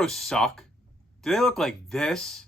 photos suck? Do they look like this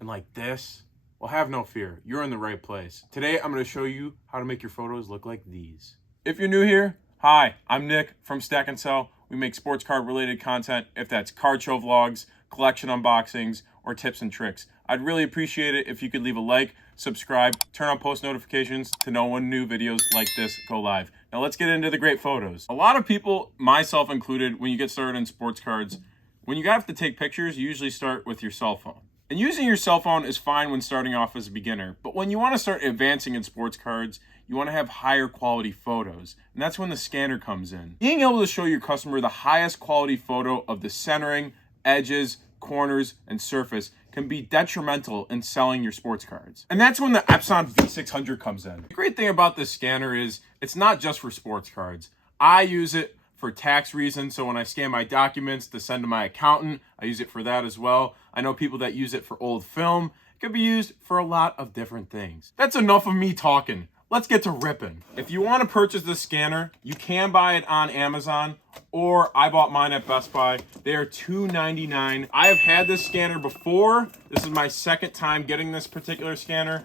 and like this? Well, have no fear. You're in the right place. Today, I'm going to show you how to make your photos look like these. If you're new here, hi, I'm Nick from Stack and Sell. We make sports card related content, if that's card show vlogs, collection unboxings, or tips and tricks. I'd really appreciate it if you could leave a like, subscribe, turn on post notifications to know when new videos like this go live. Now let's get into the great photos. A lot of people, myself included, when you get started in sports cards, when you have to take pictures, you usually start with your cell phone. And using your cell phone is fine when starting off as a beginner, but when you want to start advancing in sports cards, you want to have higher quality photos, and that's when the scanner comes in. Being able to show your customer the highest quality photo of the centering, edges, corners, and surface can be detrimental in selling your sports cards. And that's when the Epson V600 comes in. The great thing about this scanner is it's not just for sports cards. I use it for tax reasons, so when I scan my documents to send to my accountant, I use it for that as well. I know people that use it for old film. It could be used for a lot of different things. That's enough of me talking. Let's get to ripping. If you want to purchase this scanner, you can buy it on Amazon, or I bought mine at Best Buy. They are $2.99. I have had this scanner before. This is my second time getting this particular scanner.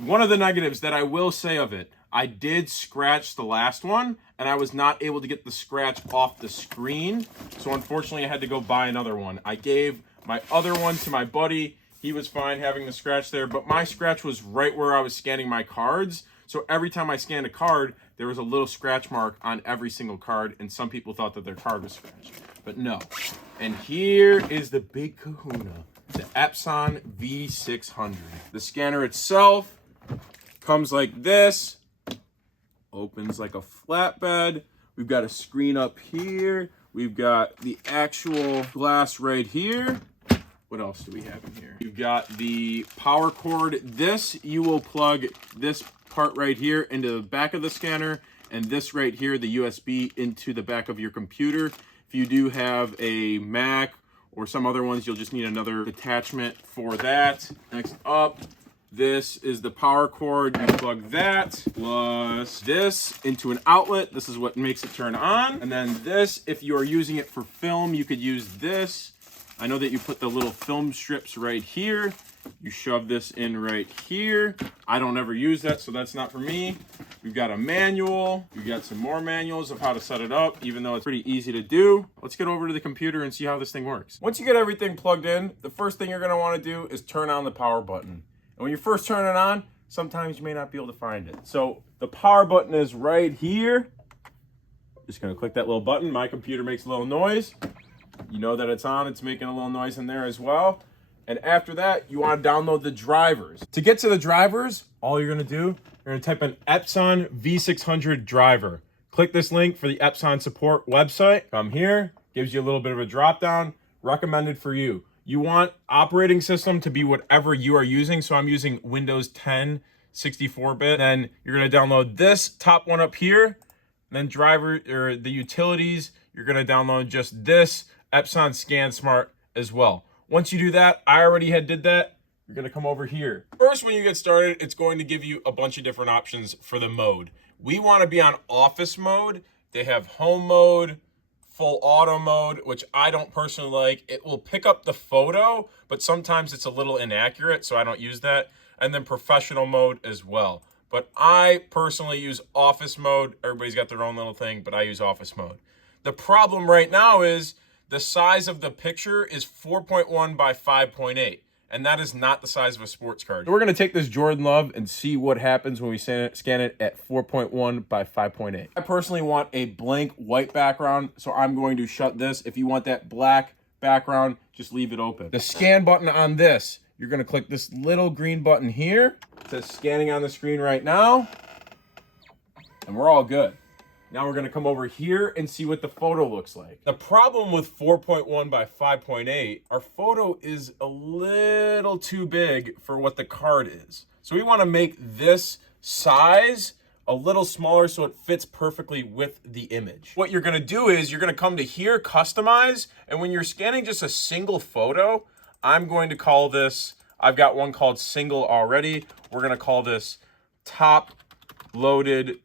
One of the negatives that I will say of it, I did scratch the last one, and I was not able to get the scratch off the screen. So unfortunately, I had to go buy another one. I gave my other one to my buddy. He was fine having the scratch there, but my scratch was right where I was scanning my cards. So every time I scanned a card, there was a little scratch mark on every single card, and some people thought that their card was scratched, but no. And here is the big kahuna, the Epson V600. The scanner itself comes like this, opens like a flatbed. We've got a screen up here. We've got the actual glass right here. What else do we have in here? You've got the power cord. This, you will plug this part right here into the back of the scanner, and this right here, the USB, into the back of your computer. If you do have a Mac or some other ones, you'll just need another attachment for that. Next up, this is the power cord. You plug that plus this into an outlet. This is what makes it turn on. And then this, if you are using it for film, you could use this. I know that you put the little film strips right here. You shove this in right here. I don't ever use that, so that's not for me. We've got a manual. We've got some more manuals of how to set it up, even though it's pretty easy to do. Let's get over to the computer and see how this thing works. Once you get everything plugged in, the first thing you're gonna wanna do is turn on the power button. And when you first turn it on, sometimes you may not be able to find it. So the power button is right here. Just gonna click that little button. My computer makes a little noise. You know that it's on, it's making a little noise in there as well. And after that, you want to download the drivers. To get to the drivers, all you're going to do, you're going to type in Epson V600 driver. Click this link for the Epson support website. Come here, gives you a little bit of a drop down. Recommended for you. You want operating system to be whatever you are using. So I'm using Windows 10 64-bit. Then you're going to download this top one up here. And then driver or the utilities, you're going to download just this Epson Scan Smart as well. Once you do that, I already did that. You're gonna come over here. First, when you get started, it's going to give you a bunch of different options for the mode. We wanna be on office mode. They have home mode, full auto mode, which I don't personally like. It will pick up the photo, but sometimes it's a little inaccurate, so I don't use that. And then professional mode as well. But I personally use office mode. Everybody's got their own little thing, but I use office mode. The problem right now is the size of the picture is 4.1 by 5.8, and that is not the size of a sports card. So we're gonna take this Jordan Love and see what happens when we scan it at 4.1 by 5.8. I personally want a blank white background, so I'm going to shut this. If you want that black background, just leave it open. The scan button on this, you're gonna click this little green button here. It says scanning on the screen right now, and we're all good. Now we're gonna come over here and see what the photo looks like. The problem with 4.1 by 5.8, our photo is a little too big for what the card is. So we wanna make this size a little smaller so it fits perfectly with the image. What you're gonna do is you're gonna come to here, customize, and when you're scanning just a single photo, I'm going to call this, I've got one called single already. We're gonna call this top loaded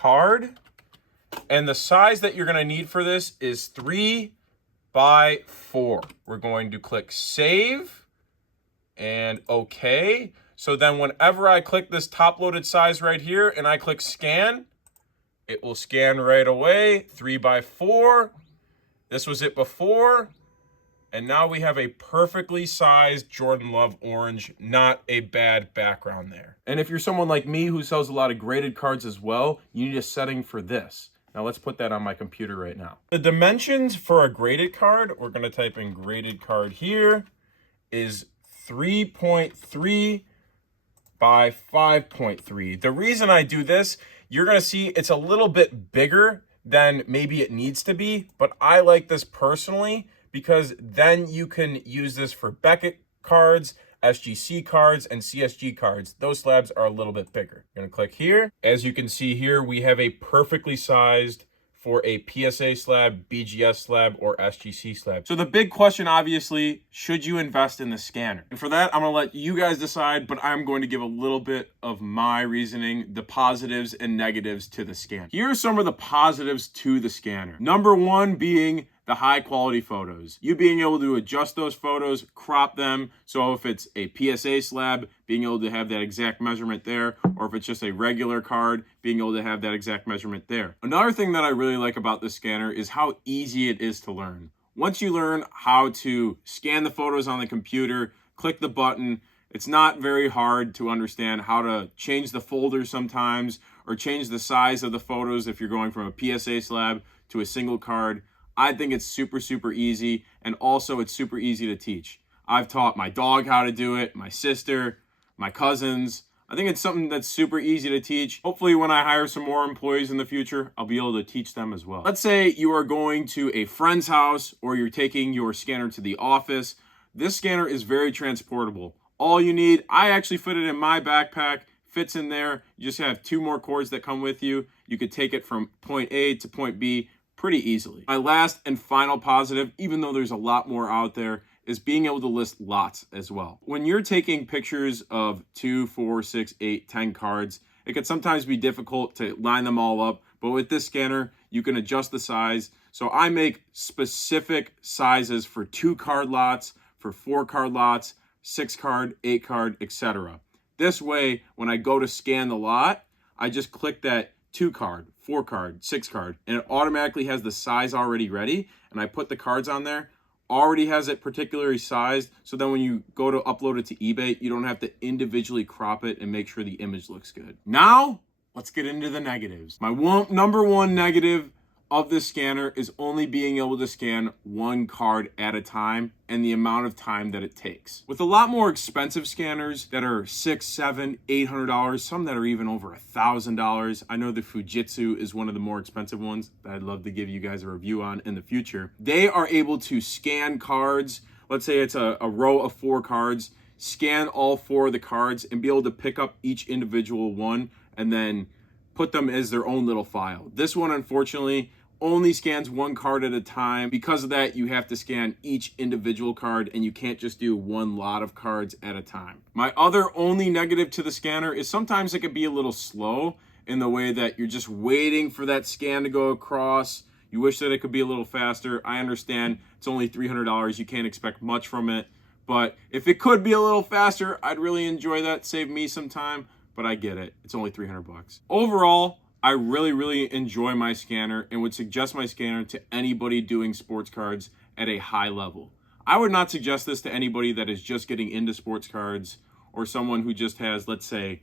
card. And the size that you're gonna need for this is 3 by 4. We're going to click save and okay. So then whenever I click this top loaded size right here and I click scan, it will scan right away. 3 by 4. This was it before. And now we have a perfectly sized Jordan Love orange, not a bad background there. And if you're someone like me who sells a lot of graded cards as well, you need a setting for this. Now let's put that on my computer right now. The dimensions for a graded card, we're gonna type in graded card here, is 3.3 by 5.3. The reason I do this, you're gonna see it's a little bit bigger than maybe it needs to be, but I like this personally because then you can use this for Beckett cards, SGC cards, and CSG cards. Those slabs are a little bit bigger. You're gonna click here. As you can see here, we have a perfectly sized for a PSA slab, BGS slab, or SGC slab. So the big question, obviously, should you invest in the scanner? And for that, I'm gonna let you guys decide, but I'm going to give a little bit of my reasoning, the positives and negatives to the scanner. Here are some of the positives to the scanner. Number one being the high quality photos. You being able to adjust those photos, crop them. So if it's a PSA slab, being able to have that exact measurement there, or if it's just a regular card, being able to have that exact measurement there. Another thing that I really like about the scanner is how easy it is to learn. Once you learn how to scan the photos on the computer, click the button, it's not very hard to understand how to change the folder sometimes, or change the size of the photos if you're going from a PSA slab to a single card. I think it's super, super easy, and also it's super easy to teach. I've taught my dog how to do it, my sister, my cousins. I think it's something that's super easy to teach. Hopefully when I hire some more employees in the future, I'll be able to teach them as well. Let's say you are going to a friend's house or you're taking your scanner to the office. This scanner is very transportable. All you need, I actually fit it in my backpack, fits in there. You just have 2 more cords that come with you. You could take it from point A to point B pretty easily. My last and final positive, even though there's a lot more out there, is being able to list lots as well. When you're taking pictures of 2, 4, 6, 8, 10 cards, it can sometimes be difficult to line them all up, but with this scanner, you can adjust the size. So I make specific sizes for 2 card lots, for 4 card lots, 6 card, 8 card, etc. This way, when I go to scan the lot, I just click that 2 card, 4 card, 6 card, and it automatically has the size already ready, and I put the cards on there, already has it particularly sized, so then when you go to upload it to eBay, you don't have to individually crop it and make sure the image looks good. Now, let's get into the negatives. My number one negative of this scanner is only being able to scan 1 card at a time and the amount of time that it takes. With a lot more expensive scanners that are $600, $700, $800, some that are even over $1,000. I know the Fujitsu is one of the more expensive ones that I'd love to give you guys a review on in the future. They are able to scan cards. Let's say it's a row of 4 cards, scan all 4 of the cards and be able to pick up each individual one and then put them as their own little file. This one, unfortunately, only scans 1 card at a time. Because of that, you have to scan each individual card and you can't just do 1 lot of cards at a time. My other only negative to the scanner is sometimes it can be a little slow in the way that you're just waiting for that scan to go across. You wish that it could be a little faster. I understand it's only $300. You can't expect much from it. But if it could be a little faster, I'd really enjoy that. Save me some time, but I get it. It's only $300. Overall, I really enjoy my scanner and would suggest my scanner to anybody doing sports cards at a high level. I would not suggest this to anybody that is just getting into sports cards or someone who just has, let's say,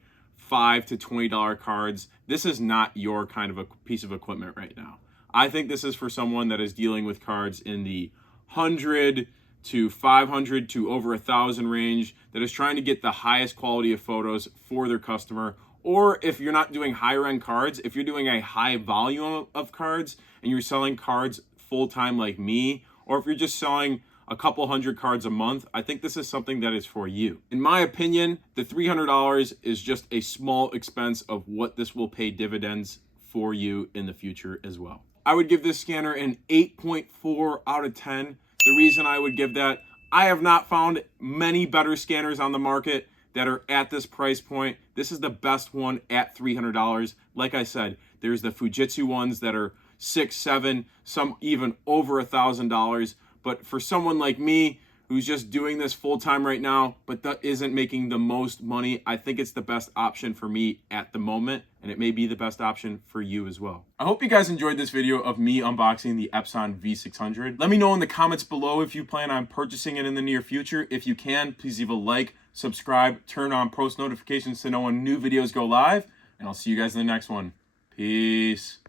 $5 to $20 cards. This is not your kind of a piece of equipment right now. I think this is for someone that is dealing with cards in the 100 to 500 to over 1,000 range, that is trying to get the highest quality of photos for their customer. Or if you're not doing higher end cards, if you're doing a high volume of cards and you're selling cards full time like me, or if you're just selling a couple hundred cards a month, I think this is something that is for you. In my opinion, the $300 is just a small expense of what this will pay dividends for you in the future as well. I would give this scanner an 8.4 out of 10. The reason I would give that, I have not found many better scanners on the market that are at this price point. This is the best one at $300. Like I said, there's the Fujitsu ones that are $600, $700, some even over $1,000. But for someone like me, who's just doing this full time right now, but that isn't making the most money, I think it's the best option for me at the moment, and it may be the best option for you as well. I hope you guys enjoyed this video of me unboxing the Epson V600. Let me know in the comments below if you plan on purchasing it in the near future. If you can, please leave a like, subscribe, turn on post notifications to know when new videos go live, and I'll see you guys in the next one. Peace.